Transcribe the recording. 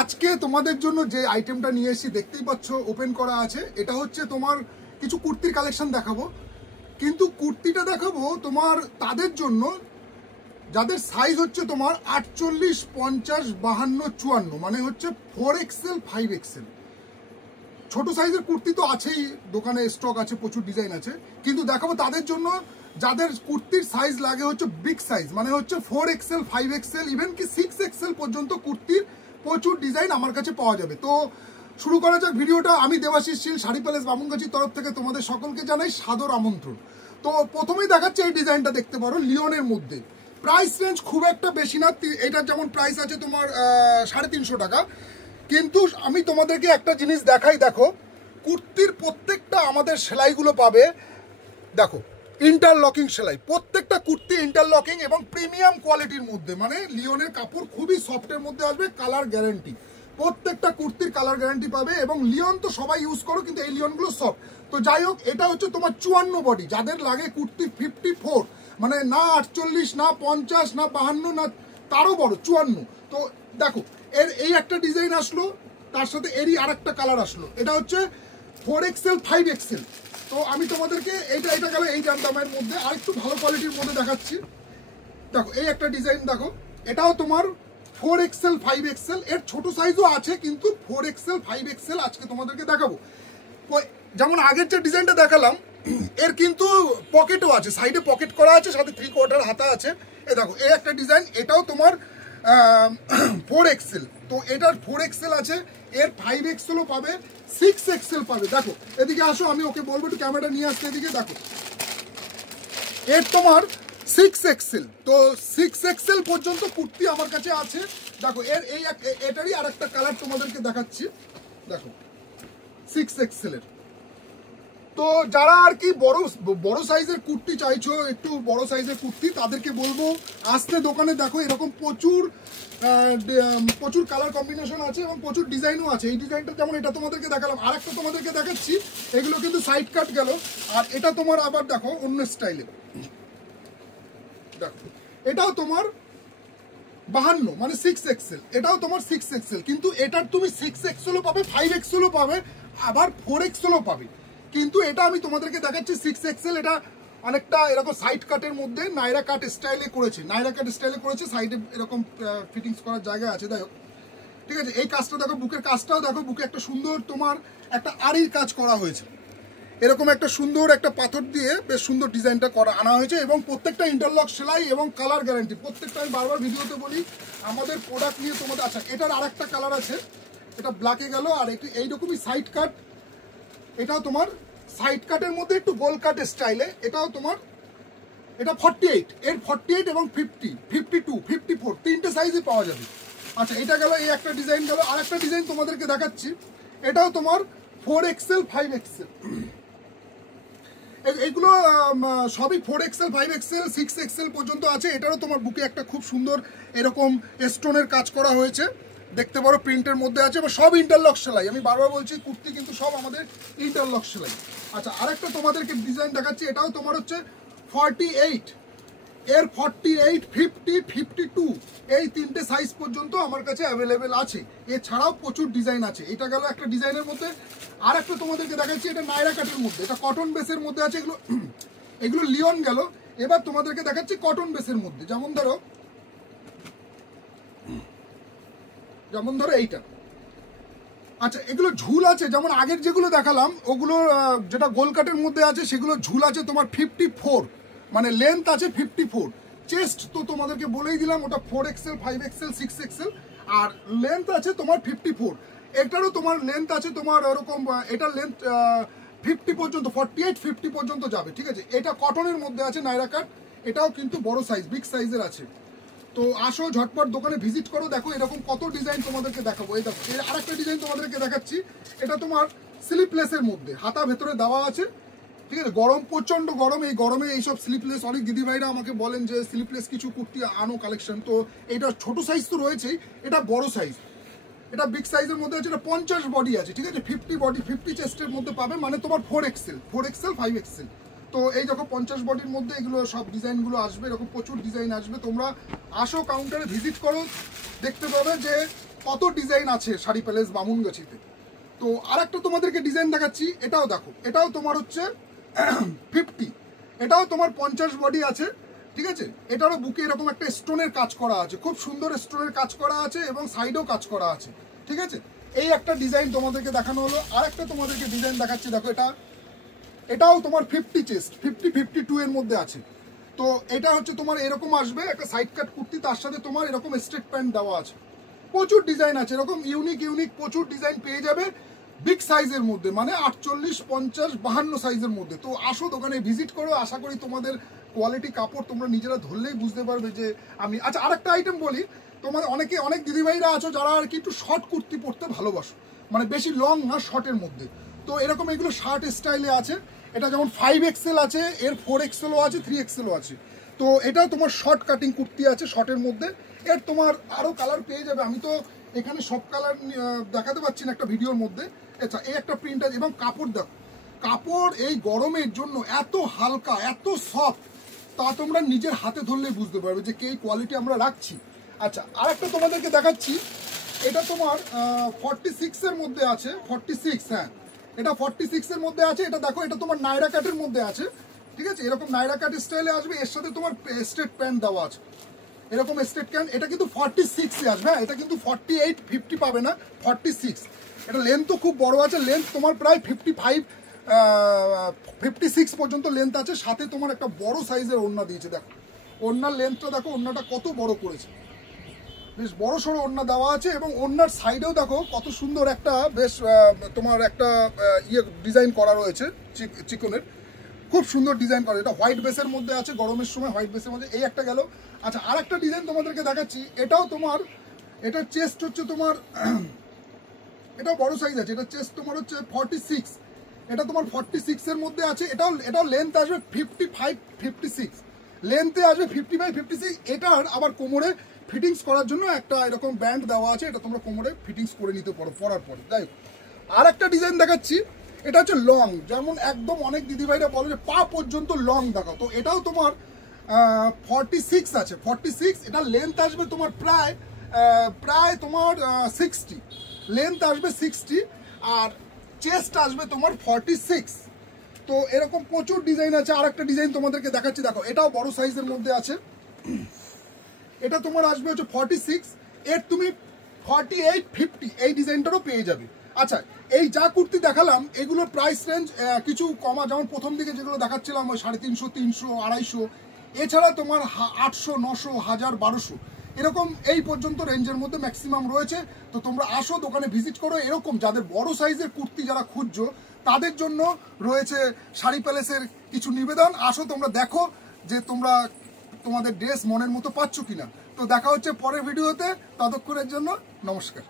আজকে তোমাদের জন্য যে আইটেমটা নিয়ে এসেছি দেখতেই পাচ্ছ ওপেন করা আছে, এটা হচ্ছে তোমার কিছু কুর্তির কালেকশন দেখাবো। কিন্তু কুর্তিটা দেখাবো তোমার তাদের জন্য যাদের সাইজ হচ্ছে তোমার 48, 50, 52, 54, মানে হচ্ছে 4XL, 5XL। ছোট সাইজের কুর্তি তো আছেই, দোকানে স্টক আছে, প্রচুর ডিজাইন আছে। কিন্তু দেখাবো তাদের জন্য যাদের কুর্তির সাইজ লাগে হচ্ছে বিগ সাইজ, মানে হচ্ছে 4XL, 5XL, ইভেন কি 6XL পর্যন্ত কুর্তির প্রচুর ডিজাইন আমার কাছে পাওয়া যাবে। তো শুরু করা যাক ভিডিওটা। আমি দেবাশিস শীল, শাড়ি প্যালেস বামুনগাছির তরফ থেকে তোমাদের সকলকে জানাই সাদর আমন্ত্রণ। তো প্রথমেই দেখাচ্ছে এই ডিজাইনটা, দেখতে পারো লিওনের মধ্যে। প্রাইস রেঞ্জ খুব একটা বেশি না, এটার যেমন প্রাইস আছে তোমার 350 টাকা। কিন্তু আমি তোমাদেরকে একটা জিনিস দেখাই, দেখো কুর্তির প্রত্যেকটা আমাদের সেলাইগুলো পাবে, দেখো ইন্টারলকিং সেলাই, প্রত্যেকটা কুর্তি ইন্টারলকিং এবং প্রিমিয়াম কোয়ালিটির মধ্যে, মানে লিওনের কাপড় খুবই সফটের মধ্যে আসবে, কালার গ্যারান্টি, প্রত্যেকটা কুর্তির কালার গ্যারান্টি পাবে। এবং লিওন তো সবাই ইউজ করো, কিন্তু এই লিওনগুলো সফট। তো যাই হোক, এটা হচ্ছে তোমার 54 বডি, যাদের লাগে কুর্তি 54, মানে না 48, না 50, না 52, না তারও বড় 54। তো দেখো এর এই একটা ডিজাইন আসলো, তার সাথে এরই আর একটা কালার আসলো, এটা হচ্ছে 4XL, 5XL। তো আমি তোমাদেরকে এটা গেল এই দামের মধ্যে, আর একটু ভালো কোয়ালিটির মধ্যে দেখাচ্ছি। দেখো এই একটা ডিজাইন, দেখো এটাও তোমার 4XL, 5XL, এর ছোট সাইজও আছে, কিন্তু 4XL, 5XL আজকে তোমাদেরকে দেখাবো। যেমন আগের যে ডিজাইনটা দেখালাম, এর কিন্তু পকেটও আছে, সাইডে পকেট করা আছে, সাথে 3/4 হাতা আছে। এই দেখো এই একটা ডিজাইন, এটাও তোমার 4XL। তো এটার 4XL আছে, এর 5XL পাবে, 6XL পাবে। দেখো এদিকে আসো, আমি ওকে বলবো একটু ক্যামেরাটা নিয়ে আসতে এদিকে। দেখো এর তোমার 6XL, তো 6XL পর্যন্ত কুর্তি আমার কাছে আছে। দেখো এর এটারই আর একটা কালার তোমাদেরকে দেখাচ্ছি, দেখো 6XL এর। তো যারা আর কি বড় সাইজের কুর্তি চাইছো, একটু বড় সাইজের কুর্তি, তাদেরকে বলবো আসতে দোকানে। দেখো এরকম প্রচুর কালার কম্বিনেশন আছে এবং প্রচুর ডিজাইনও আছে। এই ডিজাইনটা যেমন এটা তোমাদেরকে দেখালাম, আর একটা তোমাদেরকে দেখাচ্ছি, এগুলো কিন্তু সাইড কাট গেল। আর এটা তোমার আবার দেখো অন্য স্টাইলে, দেখো এটাও তোমার 52, মানে 6XL, এটাও তোমার 6XL। কিন্তু এটার তুমি 6XLও পাবে, 5XLও পাবে, আবার 4XLও পাবে। কিন্তু এটা আমি তোমাদেরকে দেখাচ্ছি 6XL। এটা অনেকটা এরকম সাইড কাটের মধ্যে নাইরা কাট স্টাইলে করেছে, সাইডে এরকম ফিটিংস করার জায়গা আছে। দেখো ঠিক আছে, এই কাজটা দেখো, বুকের কাজটাও দেখো, বুকে একটা সুন্দর তোমার একটা আড়ির কাজ করা হয়েছে, এরকম একটা সুন্দর একটা পাথর দিয়ে বেশ সুন্দর ডিজাইনটা আনা হয়েছে। এবং প্রত্যেকটা ইন্টারলক সেলাই এবং কালার গ্যারান্টি, প্রত্যেকটা আমি বারবার ভিডিওতে বলি আমাদের প্রোডাক্ট নিয়ে তোমাদের। আচ্ছা এটার আর একটা কালার আছে, এটা ব্ল্যাকে গেল, আর একটু এইরকমই সাইড কাট, এটাও তোমার সাইড কাটের মধ্যে একটু গোল কাট স্টাইলে। এটাও তোমার, এটা 48, এর 48 এবং 50, 52, 54 তিনটে সাইজে পাওয়া যাবে। আচ্ছা এটা গেল এই একটা ডিজাইন গেল, আর একটা ডিজাইন তোমাদেরকে দেখাচ্ছি, এটাও তোমার 4XL, 5XL। এইগুলো সবই 4XL, 5XL, 6XL পর্যন্ত আছে। এটারও তোমার বুকে একটা খুব সুন্দর এরকম স্টোনের কাজ করা হয়েছে, দেখতে পারো প্রিন্টের মধ্যে আছে, বা সব ইন্টারলক সেলাই। আমি বারবার বলছি কুর্তি কিন্তু সব আমাদের ইন্টারলক সেলাই। আচ্ছা আরেকটা তোমাদেরকে ডিজাইন দেখাচ্ছি, এটাও তোমার হচ্ছে 48, এর 48, 50, 52 এই তিনটে সাইজ পর্যন্ত আমার কাছে অ্যাভেলেবেল আছে। এছাড়াও প্রচুর ডিজাইন আছে। এটা গেল একটা ডিজাইনের মধ্যে। আর একটা তোমাদেরকে দেখাচ্ছি, এটা নাইরা কাটের মধ্যে, এটা কটন বেসের মধ্যে আছে। এগুলো লিওন গেল। এবার তোমাদেরকে দেখাচ্ছি কটন বেসের মধ্যে, যেমন ধরো এইটা। আচ্ছা এগুলো ঝুল আছে, যেমন আগের যেগুলো দেখালাম ওগুলো যেটা গোল কাটের মধ্যে আছে, সেগুলো ঝুল আছে তোমার 54, মানে লেন্থ আছে 54। চেস্ট তো তোমাদেরকে বলেই দিলাম, ওটা 4XL, 5XL, 6XL, আর লেন্থ আছে তোমার 54। এটারও তোমার লেন্থ আছে তোমার ওরকম, এটার লেন্থ 50 পর্যন্ত, 48, 50 পর্যন্ত যাবে। ঠিক আছে, এটা কটনের মধ্যে আছে নাইরা কাট, এটাও কিন্তু বড় সাইজ, বিগ সাইজের আছে। তো আসো ঝটপট দোকানে ভিজিট করো, দেখো এরকম কত ডিজাইন তোমাদেরকে দেখাবো। এই দেখো এর আরেকটা ডিজাইন তোমাদেরকে দেখাচ্ছি, এটা তোমার স্লিপলেসের মধ্যে, হাতা ভেতরে দেওয়া আছে। ঠিক আছে, গরম, প্রচন্ড গরম, এই গরমে এইসব স্লিপলেস, অনেক দিদিভাইরা আমাকে বলেন যে স্লিপলেস কিছু কুর্তি আনো কালেকশন। তো এটা ছোট সাইজ তো রয়েছেই, এটা বড় সাইজ, এটা বিগ সাইজের মধ্যে আছে, এটা 50 বডি আছে। ঠিক আছে, 50 বডি, 50 চেস্টের মধ্যে পাবে, মানে তোমার 4XL, 5XL। তো এই দেখো 50 বডির মধ্যে এগুলো সব ডিজাইনগুলো আসবে, এরকম প্রচুর ডিজাইন আসবে। তোমরা আসো কাউন্টারে ভিজিট করো, দেখতে পাবে যে কত ডিজাইন আছে শাড়ি প্যালেস বামুনগাছিতে। তো আরেকটা তোমাদেরকে ডিজাইন দেখাচ্ছি, এটাও দেখো, এটাও তোমার হচ্ছে 50, এটাও তোমার 50 বডি আছে, ঠিক আছে। এটারও বুকে এরকম একটা স্টোনের কাজ করা আছে, খুব সুন্দর স্টোনের কাজ করা আছে এবং সাইডেও কাজ করা আছে, ঠিক আছে। এই একটা ডিজাইন তোমাদেরকে দেখানো হলো। আরেকটা তোমাদেরকে ডিজাইন দেখাচ্ছি, দেখো এটাও তোমার 50 চেস্ট, 50-52 এর মধ্যে আছে। তো এটা হচ্ছে তোমার এরকম আসবে একটা সাইড কাট কুর্তি, তার সাথে তোমার এরকম স্ট্রেট প্যান্ট দেওয়া আছে। প্রচুর ডিজাইন আছে, এরকম ইউনিক প্রচুর ডিজাইন পেয়ে যাবে বিগ সাইজের মধ্যে, মানে 48, 50, 52 সাইজের মধ্যে। তো আসো দোকানে ভিজিট করো, আশা করি তোমাদের কোয়ালিটি কাপড় তোমরা নিজেরা ধরলেই বুঝতে পারবে যে আমি। আচ্ছা আরেকটা আইটেম বলি, তোমার অনেক দিদিভাইরা আছো যারা আর কি একটু শর্ট কুর্তি পরতে ভালোবাসো, মানে বেশি লং না, শর্টের মধ্যে। তো এরকম এগুলো শার্ট স্টাইলে আছে। এটা যেমন 5XL আছে, এর 4XLও আছে, 3XLও আছে। তো এটাও তোমার শর্ট কাটিং কুর্তি আছে শর্টের মধ্যে। এর তোমার আরও কালার পেয়ে যাবে, আমি তো এখানে সব কালার দেখাতে পারছি না একটা ভিডিওর মধ্যে। আচ্ছা এই একটা প্রিন্ট আছে, এবং কাপড় দেখো, কাপড় এই গরমের জন্য এত হালকা, এত সফট, তা তোমরা নিজের হাতে ধরলে বুঝতে পারবে যে এই কোয়ালিটি আমরা রাখছি। আচ্ছা আরেকটা তোমাদেরকে দেখাচ্ছি, এটা তোমার 46 এর মধ্যে আছে, 46, হ্যাঁ এটা 46 এর মধ্যে আছে। এটা দেখো, এটা তোমার নাইরা কাটের মধ্যে আছে, ঠিক আছে। এরকম নাইরা কাট স্টাইলে আসবে, এর সাথে তোমার স্ট্রেট প্যান্ট দেওয়া আছে, এরকম স্ট্রেট প্যান্ট। এটা কিন্তু 46 এ আসবে, হ্যাঁ এটা কিন্তু 48, 50 পাবে না, 46। এটা লেন্থ খুব বড় আছে, লেন্থ তোমার প্রায় 55, 56 পর্যন্ত লেন্থ আছে। সাথে তোমার একটা বড় সাইজের ওড়না দিয়েছে, দেখো ওড়নার লেন্থটা দেখো, ওড়নাটা কত বড় করেছে, বেশ বড় সড়ো ওড়না দেওয়া আছে। এবং ওড়নার সাইডেও দেখো কত সুন্দর একটা বেশ তোমার একটা ডিজাইন করা রয়েছে চিকনের, খুব সুন্দর ডিজাইন করা। এটা হোয়াইট বেসের মধ্যে আছে, গরমের সময় হোয়াইট বেসের মধ্যে। এই একটা গেল। আচ্ছা আর একটা ডিজাইন তোমাদেরকে দেখাচ্ছি, এটাও তোমার, এটার চেস্ট হচ্ছে তোমার এটাও বড় সাইজ আছে, এটা চেস্ট তোমার হচ্ছে 46, এটা তোমার 46 এর মধ্যে আছে। এটাও লেন্থ আসবে 55, 56, লেন্থে আসবে 55, 56। এটার আবার কোমরে ফিটিংস করার জন্য একটা এরকম ব্যান্ড দেওয়া আছে, এটা তোমরা কোমরে ফিটিংস করে নিতে পারো পরার পরে। যাই হোক আর একটা ডিজাইন দেখাচ্ছি, এটা হচ্ছে লং, যেমন একদম অনেক দিদিভাইরা বলে যে পা পর্যন্ত লং দেখাও। তো এটাও তোমার 46 আছে, 46। এটা লেন্থ আসবে তোমার প্রায় তোমার 60, লেন্থ আসবে 60, আর চেস্ট আসবে তোমার 46। তো এরকম প্রচুর ডিজাইন আছে। আর একটা ডিজাইন তোমাদেরকে দেখাচ্ছি, দেখো এটাও বড় সাইজের মধ্যে আছে। এটা তোমার আসবে হচ্ছে 46, এর তুমি 48, 50 এই ডিজাইনটারও পেয়ে যাবে। আচ্ছা এই যা কুর্তি দেখালাম এগুলোর প্রাইস রেঞ্জ কিছু কমা, যেমন প্রথম দিকে যেগুলো দেখাচ্ছিলাম ওই 350, 300, 250, এছাড়া তোমার 800, 900, 1000, 1200 এরকম এই পর্যন্ত রেঞ্জের মধ্যে ম্যাক্সিমাম রয়েছে। তো তোমরা আসো দোকানে ভিজিট করো। এরকম যাদের বড় সাইজের কুর্তি যারা খুঁজছো তাদের জন্য রয়েছে শাড়ি প্যালেসের কিছু নিবেদন। আসো তোমরা দেখো যে তোমরা তোমাদের ড্রেস মনের মতো পাচ্ছ কিনা। তো দেখা হচ্ছে পরের ভিডিওতে, ততক্ষণের জন্য নমস্কার।